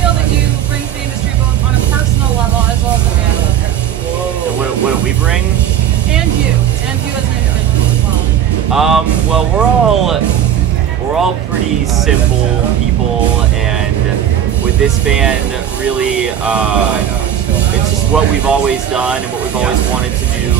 feel that you bring to the industry both on a personal level as well as a band level? What do we bring? And you as an individual as well. Well, we're all pretty simple people, and with this band, really, it's just what we've always done and what we've always wanted to do.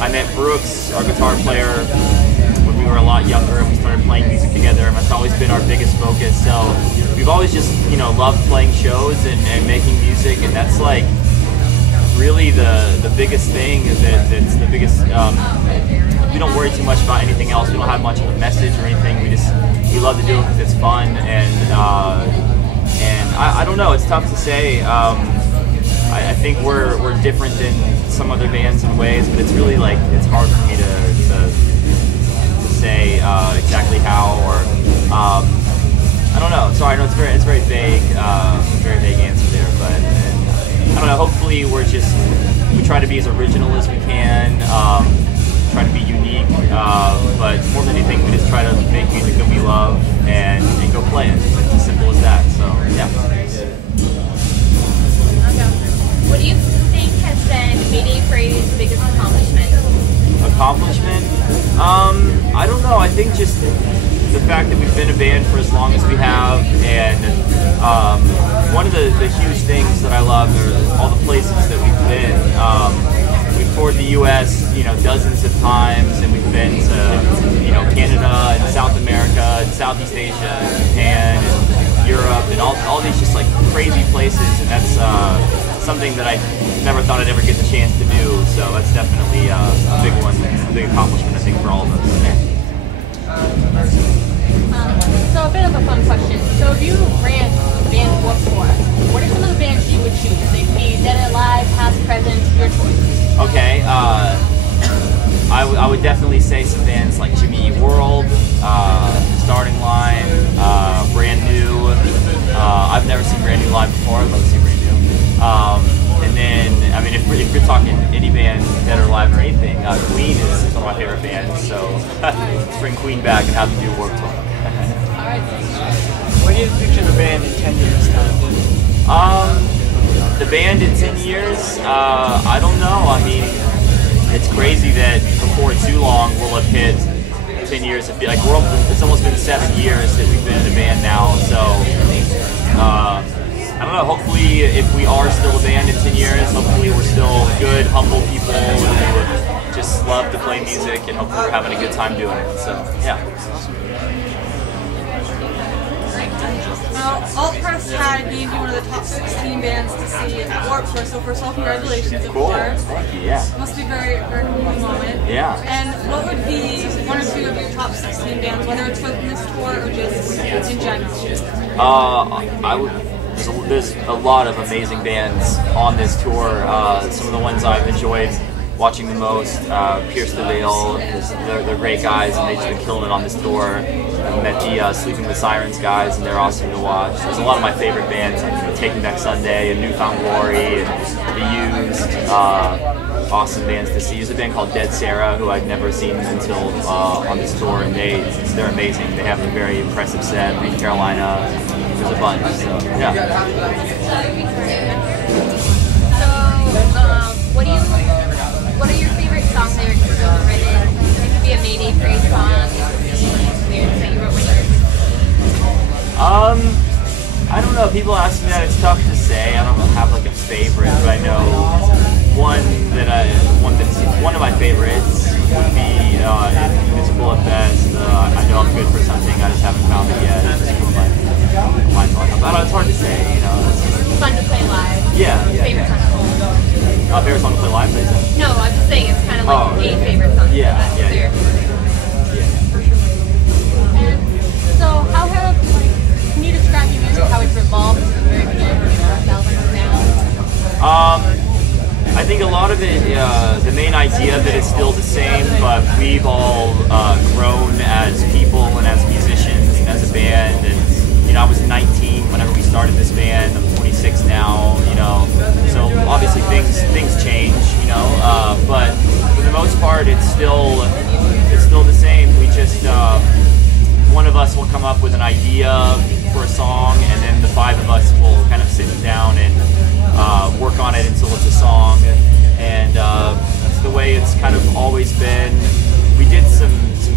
I met Brooks, our guitar player, when we were a lot younger, and we started playing music together, and that's always been our biggest focus. So we've always just, loved playing shows and making music, and that's like really the biggest thing. That's the biggest. We don't worry too much about anything else. We don't have much of a message or anything. We love to do it because it's fun, and I don't know. It's tough to say. I think we're different than some other bands in ways, but it's really like it's hard for me to say exactly how, or I don't know. Sorry, no, it's very vague, very vague answer there. But I don't know. Hopefully, we try to be as original as we can, try to be unique, but more than anything, we just try to make music that we love and go play it. It's as simple as that. So yeah. What do you think has been Mayday Parade's biggest accomplishment? I don't know. I think just the fact that we've been a band for as long as we have, and one of the huge things that I love are all the places that we've been. We've toured the U.S., dozens of times, and we've been to, Canada and South America and Southeast Asia and Japan and Europe and all these just like crazy places, and that's something that I never thought I'd ever get the chance to do. So that's definitely a big one, a big accomplishment, I think, for all of us. So a bit of a fun question. So if you ran a band book tour, what are some of the bands you would choose? They could be Dead or Alive, past, present, your choice. Okay, I would definitely say some bands like Jimmy Eat World, Starting Line, Brand New. I've never seen Brand New live before. I'd love to see Brand New. And then, I mean, if you're talking any band, Dead or Alive or anything, Queen is one of my favorite bands. So let's bring Queen back and have them do a Warped Tour. All right. What do you picture the band in 10 years' time? The band in 10 years, I don't know. I mean, it's crazy that before too long we'll have hit 10 years. It's almost been 7 years that we've been in a band now. So I don't know. Hopefully, if we are still a band in 10 years, hopefully we're still good, humble people who just love to play music, and hopefully we're having a good time doing it. So yeah. Now, Alt Press had named you one of the top 16 bands to see at Warped Tour, so first of all, congratulations, of course. Thank you, yeah. Must be a very, very cool moment. Yeah. And what would be one or two of your top 16 bands, whether it's from this tour or just in general? There's a lot of amazing bands on this tour. Some of the ones I've enjoyed watching the most, Pierce the Veil, they're great guys, and they've just been killing it on this tour. I met the Sleeping with Sirens guys, and they're awesome to watch. There's a lot of my favorite bands, like Taking Back Sunday and Newfound Glory and The Used. Awesome bands to see. There's a band called Dead Sarah, who I'd never seen until on this tour, and they're amazing. They have a very impressive set. Green Carolina, there's a bunch. So yeah. So, what are your favorite song lyrics you've ever written? It could be a Mayday Parade song. Lyrics that you wrote with yours. I don't know. People ask me that. It's tough to say. I don't have like a favorite, but I know one of my favorites would be Invisible at Best. I know I'm good for something. I just haven't found it yet. It's just cool, I don't know. It's hard to say. It's fun to play live. Yeah. Favorite song to play. Oh, favorite song to play live, please? No, I'm just saying it's kind of like a favorite song. Yeah. For sure. And so, can you describe your music, how it's evolved from the very beginning of your first album to now? I think a lot of it, the main idea of it is still the same, but we've all grown as people and as musicians and as a band. And I was 19 whenever we started this band. I'm 26 now. So obviously things change. But for the most part, it's still the same. We just one of us will come up with an idea for a song, and then the 5 of us will kind of sit down and work on it until it's a song. And that's the way it's kind of always been. We did some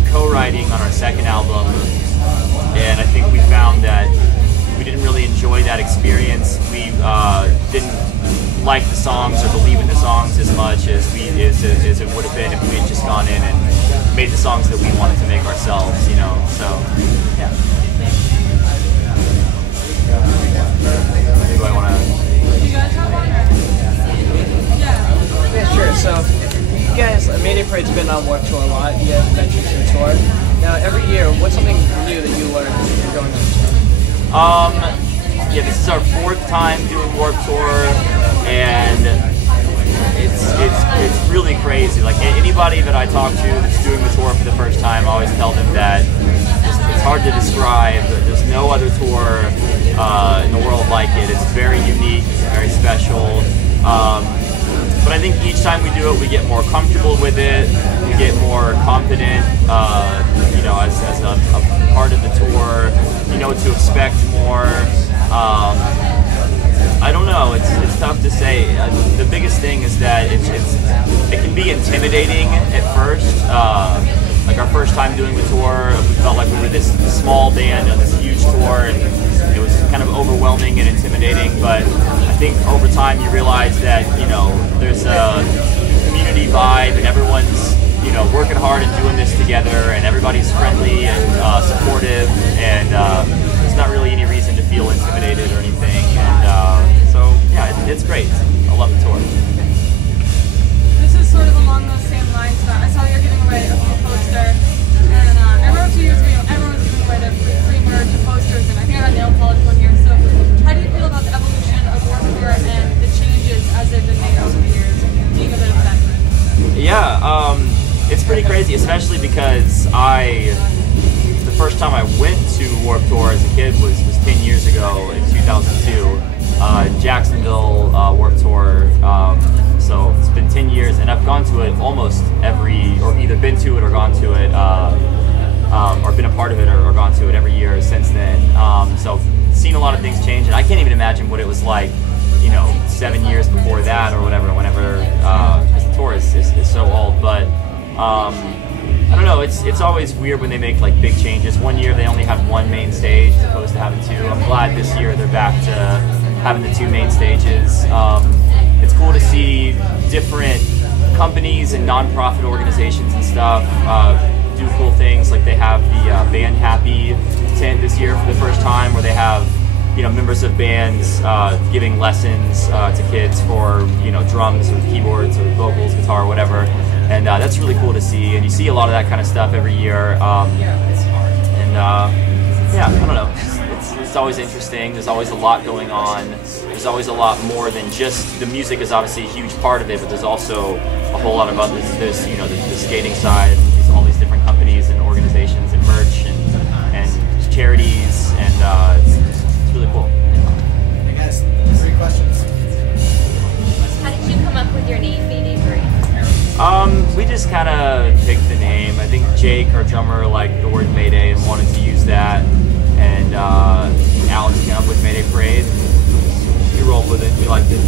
co-writing on our second album, and I think we found that we didn't really enjoy that experience. We didn't like the songs or believe in the songs as much as it would have been if we had just gone in and made the songs that we wanted to make ourselves, you know. So yeah. Do I want to? You guys have one? Yeah. Yeah, sure. So, you guys, Mayday Parade's been on Warped Tour a lot. You guys mentioned the tour. Now, every year, what's something new that you learn going on the tour? Yeah, this is our 4th time doing Warped Tour, and it's really crazy. Like, anybody that I talk to that's doing the tour for the first time, I always tell them that it's hard to describe. There's no other tour in the world like it. It's very unique, very special. But I think each time we do it, we get more comfortable with it. We get more confident, you know, as a part of the tour. You know what to expect more. I don't know. It's tough to say. The biggest thing is that it can be intimidating at first. Like our first time doing the tour, we felt like we were this small band on this huge tour, and it was kind of overwhelming and intimidating. But I think over time you realize that, you know, there's a community vibe, and everyone's, you know, working hard and doing this together, and everybody's friendly and supportive, and there's not really any reason to feel intimidated or anything. And so yeah, it's great. I love the tour. This is sort of along those same lines. But I saw you're giving away a free poster, and I remember 2 years ago everyone was giving away their free merch and posters, and I think I got nail polish one year. So how do you feel about the evolution of Warped Tour and the changes as they've been made over the years, being a bit of a veteran? Yeah, it's pretty crazy, especially because the first time I went to Warped Tour as a kid was 10 years ago in 2002, Jacksonville Warped Tour. So it's been 10 years, and I've gone to it almost or either been to it or gone to it, or been a part of it or gone to it every year since then. So seen a lot of things change, and I can't even imagine what it was like, you know, 7 years before that or whatever, whenever, because the tour is so old. But I don't know, it's always weird when they make like big changes. One year they only have 1 main stage as opposed to having 2. I'm glad this year they're back to having the 2 main stages. It's cool to see different companies and non-profit organizations and stuff do cool things. Like they have the Band Happy tent this year for the first time, where they have, you know, members of bands giving lessons to kids for, you know, drums or keyboards or vocals, guitar, whatever. And that's really cool to see. And you see a lot of that kind of stuff every year. Yeah, I don't know. It's always interesting. There's always a lot going on. There's always a lot more than just the music is obviously a huge part of it, but there's also a whole lot of other. There's, you know, the skating side, and all these different companies and organizations and merch and charities, and it's really cool. I guess 3 questions. How did you come up with your name, Mayday Parade? We just kind of picked the name. I think Jake, our drummer, liked the word Mayday and wanted to use that, and Alex came up with Mayday Parade. We rolled with it. We liked it.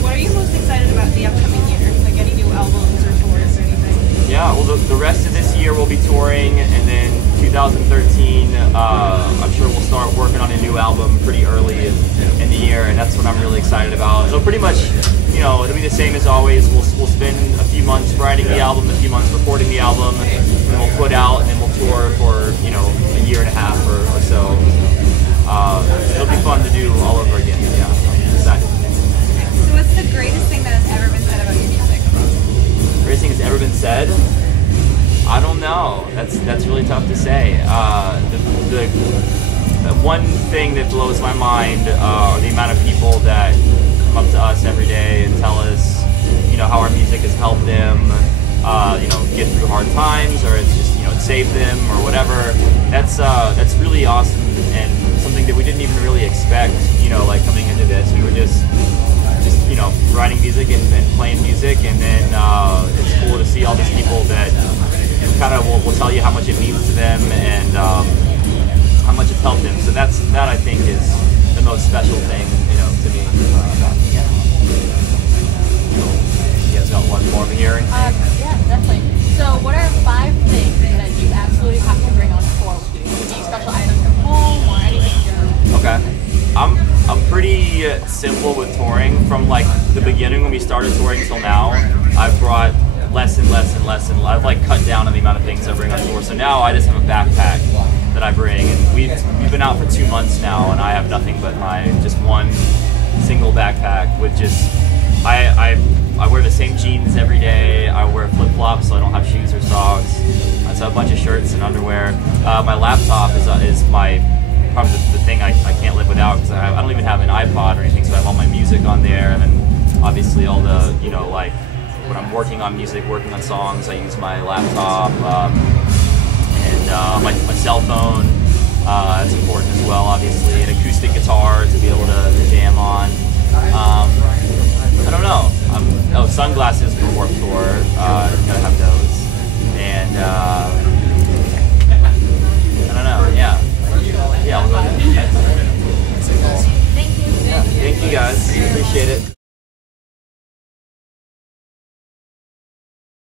What are you most excited about the upcoming year? Like any new albums or tours or anything? Yeah, well, the rest of this year we'll be touring, and then 2013, I'm sure we'll start working on a new album pretty early in the year, and that's what I'm really excited about. It'll pretty much, you know, it'll be the same as always. We'll spend a few months writing the album, a few months recording the album, and then we'll put out, and then we'll tour for, you know, a year and a half or so. It'll be fun to do all over again. Yeah, I'm excited. So what's the greatest thing that has ever been said about your music? Greatest thing that's ever been said? I don't know. That's really tough to say. The one thing that blows my mind are the amount of people that come up to us every day and tell us, you know, how our music has helped them, you know, get through hard times, or it's just, you know, it saved them or whatever. That's really awesome, and something that we didn't even really expect, you know, like coming into this. We were just you know, writing music and playing music, and then it's cool to see all these people that kind of will tell you how much it means to them, and how much it's helped him. So that I think is the most special thing, you know, to me. Yeah. You guys got one more over here? Yeah, definitely. So what are 5 things that you absolutely have to bring on tour with you? Could be special items from home or anything. Okay. I'm pretty simple with touring. From like the beginning when we started touring till now, I've brought less and less and less, and I've like cut down on the amount of things I bring on tour. So now I just have a backpack that I bring, and we've been out for 2 months now, and I have nothing but my just one single backpack with just I wear the same jeans every day. I wear flip-flops so I don't have shoes or socks. I have a bunch of shirts and underwear. My laptop is my probably the thing I can't live without, because I don't even have an iPod or anything, so I have all my music on there, and then obviously all the, you know, like when I'm working on music, working on songs, I use my laptop, and my cell phone. That's important as well, obviously. An acoustic guitar to be able to jam on. I don't know. Oh, sunglasses for Warped Tour. Gotta have those. And I don't know. Yeah. Yeah. I'll go ahead. Thank you. Yeah. Thank you guys. Appreciate it.